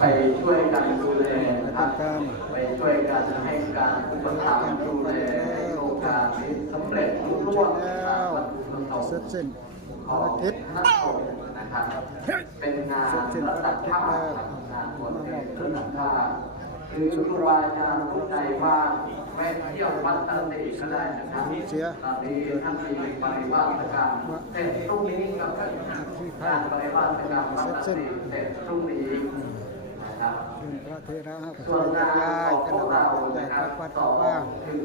ไปช่วยกันดูแลนะครับไปช่วยกันให้การอุปถัมภ์ดูแลโครงการนี้สำเร็จรุ่งร่วงตามวัตถุประสงค์ของกิจนักสงฆ์นะครับเป็นงานระดับชาติงานบวชเรียนระดับชาติคือครูบาอาจารย์ผู้ใดว่างแวะเที่ยววัดตั้งแต่ก็ได้นะครับตอนนี้ท่านมีปริวาสกรรมเสร็จพรุ่งนี้กับการปริวาสกรรมวัดตั้งแต่เสร็จพรุ่งนี้ นะครับพระเทระครับส่วนงานย้ายของกันพวกแล้วเราแต่นะครัรับบวัดต่อว่างถึง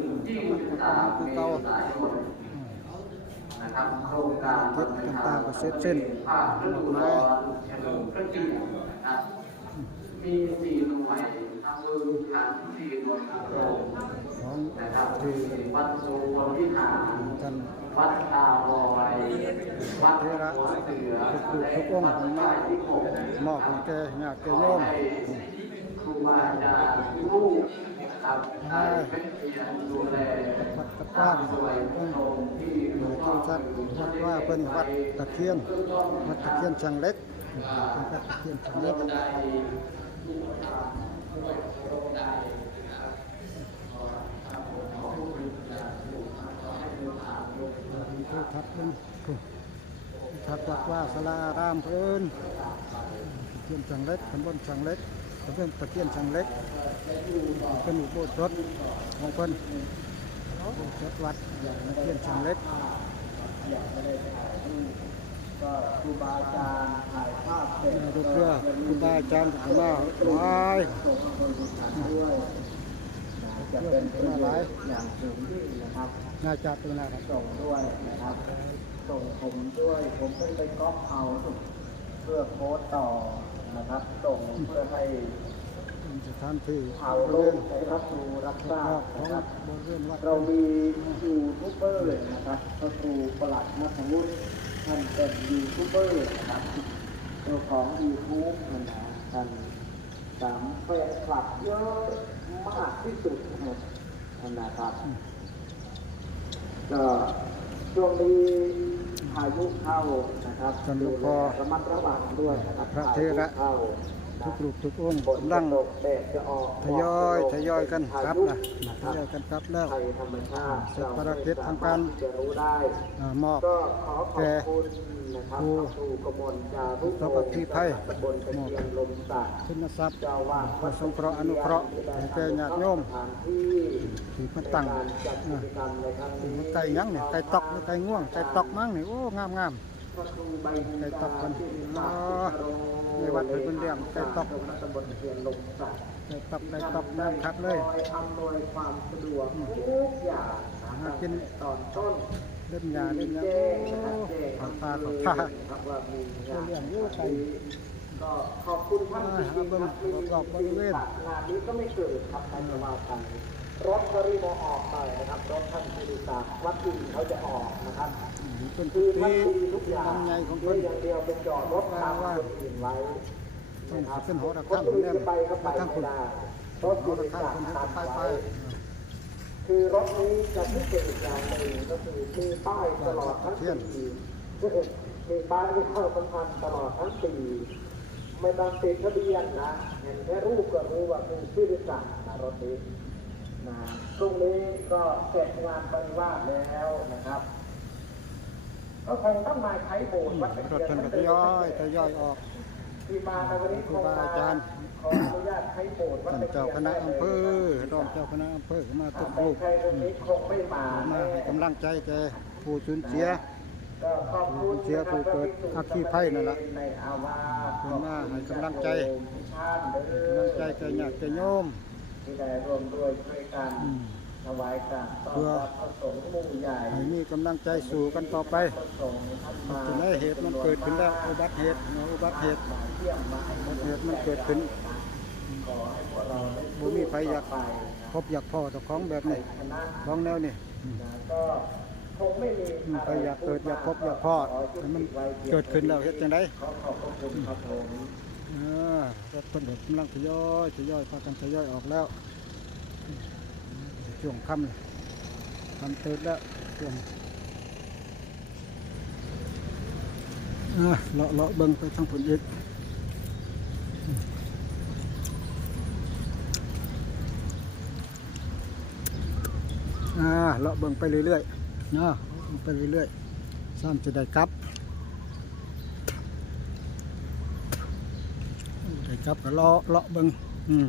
23เมษานนะครับโครงการทิศต่างๆก็เสร็จสิ้นภาคฤดูร้อนเฉลิมพระเกียรตินะครับมีสี่หน่วยอำเภอฐานสี่หน่วยโรงของนะครับคือวัดสุวรรณวิหารท่าน วัดตาลอยวัดเทระหัวเสือทุกทุกองค์และวัดใต้ที่หกมอบให้แก่ญาติแก่โยมครูบาอาจารย์ลูกนะครับได้เป็นเพียรดูแลวัดตะก้านองค์ที่จัดวัดว่าเป็นวัดตะเคียนวัดตะเคียนช่างเล็กวัดตะเคียนช่างเล็ก ผู้ทัดเป็นผู้ทัดวัดว่าสลารามเพิ่นตะเคียนช่างเล็กตำบลช่างเล็กตำบลตะเคียนช่างเล็กเป็นอุโบสถของเพิ่นอุโบสถวัดตะเคียนช่างเล็กก็ครูบาอาจารย์ถ่ายภาพเสร็จคุณบาอาจารย์ของเราหลายส่งบริษัทด้วยจะเป็นประโยชน์อย่างสูงยิ่ง นะครับ น่าจะเป็นอะไรส่งด้วยนะครับ ส่งผมด้วย ผมเพิ่งไปก๊อปเอาเพื่อโพสต์ต่อนะครับ ส่งเพื่อให้สถานที่ชาวโลกได้รับรู้รับทราบของนะครับบริเวณวัดเรามียูทูบเบอร์นะครับพระครูประหลัดมัธวุฒิท่านเป็นยูทูบเบอร์นะครับเจ้าของยูทูบนะท่านสามแฟนคลับเยอะมากที่สุดนะครับนะครับ ก็ช่วงนี้พายุเข้านะครับดูแลระมัดระวังด้วยนะครับพระเทระพายุเข้า ทุกรูปทุกองค์ฝนกำลังตกแดดจะออกทยอยทยอยกันครับนะนะทครับยอยกันครับแล้วภัยธรรมชาติเสร็จภารกิจทางการจะรู้ได้อ่ามอบก็ขอขอบแก่คุณนะครับครูพระครูกมลจารุพระประพิไพตำบลตะเคียนลมศักดิ์คุณทรัพย์เจ้าวาดขอสงเคราะห์อนุเคราะห์ให้แก่ญาติโยมสถานที่ที่มาตั้งในการจัดกิอ่าจกรรมในครั้งที่นี้มันไก่ยังเนี่ยไก่ตอกหรือไก่ง่วงไก่ตอกมั้งนี่โอ้งามงาม พระครูใบบุญไก่ตอกกันที่อ๋อโรในวัดเป็นคนเลี้ยงไก่ตอกตำบลตะเคียนลมศักดิ์ไก่ตอกไก่ตอกน้ำคักเลยคอยอำนวยความสะดวกทุกอย่างนะหาครับกินตอนต้นเล่นยาเล่นยาแจ้งโอ้นะครับแจ้งขอพาขอพาครับว่ามีงานเรื่องเยอะไปก็ขอบคุณท่านจริงๆครับอ่าครับบริเวณงานนี้ก็ไม่เกิดครับท่านจะว่ากัน รถบริโมออกไปนะครับ รถท่านผู้โดยสารวัดอื่นเขาจะออกนะครับเป็นคือปีท่านมีทุกอย่างทำไงของเพีเพิ่นยงอย่างเดียวเป็นจอดรถตามคนอื่นไว้ต้องนะครับขึ้นหอระคฆันงอื่นแน่จะไปก็ไปทั้งไม่คุณได้รถหผู้อโดระยฆังสารคุณตัดไปไปไว้คือรถนี้จะพิเศษอย่างหนึ่งก็คือมีป้ายตลอดทั้งปีมีป้ายที่เข้าสำคัญตลอดทั้งปีไม่ต้องติดทะเบียนนะเห็นแค่รูปก็รู้ว่าคือชื่อดิสันนะรถนี้ นะพรุ่งนี้ก็เสร็จงานปฏิวาสแล้วนะครับ ก็คงต้องมาใช้โบสถ์วัดตะรเคีถยนเพิ่นนั่ก็นทเองยอยทยอยออกที่มาในวันนี้ครูบาอาจารย์ขออนุญาตใช้โบสถ์วัดท่านตะเคียนเจ้าคณะอำเภอรองเจ้าคณะอำเภอก็มาทุกรูปใครตรงนี้คงไม่มามาให้กำลังใจแกผู้สูญเสียก็ขอบคุณเสียผู้เกิดอัคคีภัยนั่นล่ะในอาวาสขอบคุณมากให้กำลังใจท่านเด้กำลังอใจแกญาติแกโยม ที่ได้ร่วมด้วยช่วยกันอืมถวายการต้อนเพื่อรับพระสงฆ์หมู่ใหญ่ให้มีกำลังใจสู่กันต่อไปพระสงฆ์ท่านมาถึงได้เหตุมันเกิดขึ้นแล้วอุบัติเหตุอุบัติเหตุมาเยี่ยมมาให้อุบัติเหตุมันเกิดขึ้นขอให้พวกเราได้บ่มีใครอยากไปพบอยากพ่อเจ้าของแบบนี้คณะของแนวนี้นะก็คงไม่มีอืมใครอยากเกิดอยากพบอยากพ่อให้มันเกิดขึ้นแล้วเฮ็ดจังไดขอขอบพระคุณครับผมอ่า รถเพิ่กำลังทยอยทยอยพากันทยอยออกแล้วช่วงค่ำค่ำเติร์ดแล้วช่วงเลาะเลาะเบิ้งไปทางผลอีกเลาะเบิ้งไปเรื่อยๆเนาะไปเรื่อยๆซ้ำจะได้ครับ ได้กลับก็เลาะเลาะเบิ่งอืม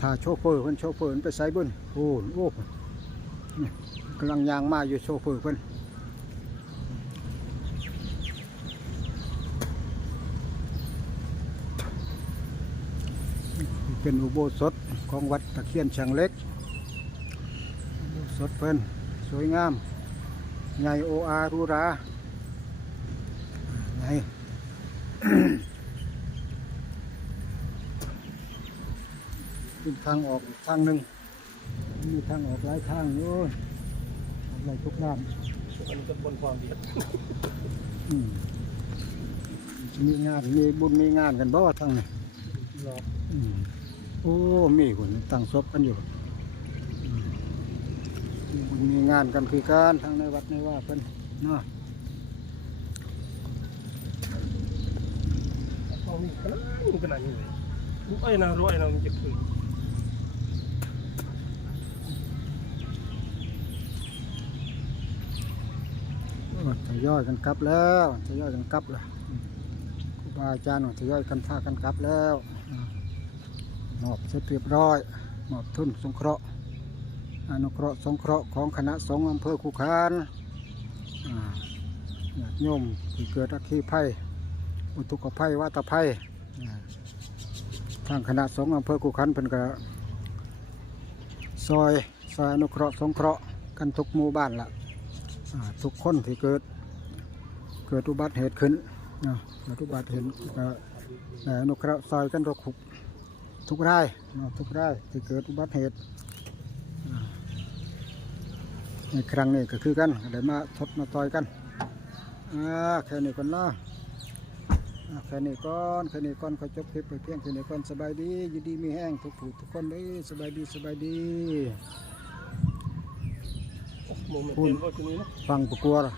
ถ้าโชเฟอร์เพิ่นโชเฟอร์เพิ่นไปไสเบิ่นโอ้โหโอ้โหกำลังยางมาอยู่โชเฟอร์เพิ่นเป็นอุโบสถของวัดตะเคียนชียงเล็กอุโบสถเพิ่นสวยงามใหญ่โออารูราใหญ่ เป็นทางออกอีกทางหนึ่งมีทางออกหลายทางอยู่อะไรทุกด้านอันนี้ก็บนความดีอืมมีงานมีบุญมีงานกันบ่ทางนี้รออืมโอ้มีคนตั้งศพกันอยู่อืมมีบุญมีงานกันคือการทั้งในวัดในว่าเพิ่นเนาะเอามีขนาดนี้ขนาดนี้เลยรู้ไอ้นะรู้ไอ้นะมันจะขึ้น ทยอยกันกลับแล้วทยอยกันกลับแล้วครูบาอาจารย์ทยอยกันพากันกลับแล้วอ่ามอบเสร็จเรียบร้อยมอบทุนสงเคราะห์อนุเคราะห์สงเคราะห์ของคณะสงฆ์อำเภอคูคานอ่าญาติโยมที่เกิดอัคคีภัยอุทุกภัยวาตภัยทางคณะสงฆ์อำเภอกุขันเพิ่นก็ซอยซอยอนุเคราะห์สงเคราะห์กันทุกหมู่บ้านละอ่า ทุกคนที่เกิด เกิดอุบัติเหตุขึ้นนะเกิดอุบัติเหตุก็ได้อนุเคระซอยกันทุกทุกรายนะทุกรายที่เกิดอุบัติเหตุในครั้งนี้ก็คือกันได้มาทดมาต่อยกันอ่าแค่นี้ก่อนนะแค่นี้ก่อนแค่นี้ก่อนขอจบคลิปไปเพียงแค่นี้ก่อนสบายดีอยู่ดีมีแห้งทุกผู้ทุกคนเด้สบายดีสบายดี โมเมนต์เปลี่ยนรถตัวนี้นะ ฟังประกลัวล่ะ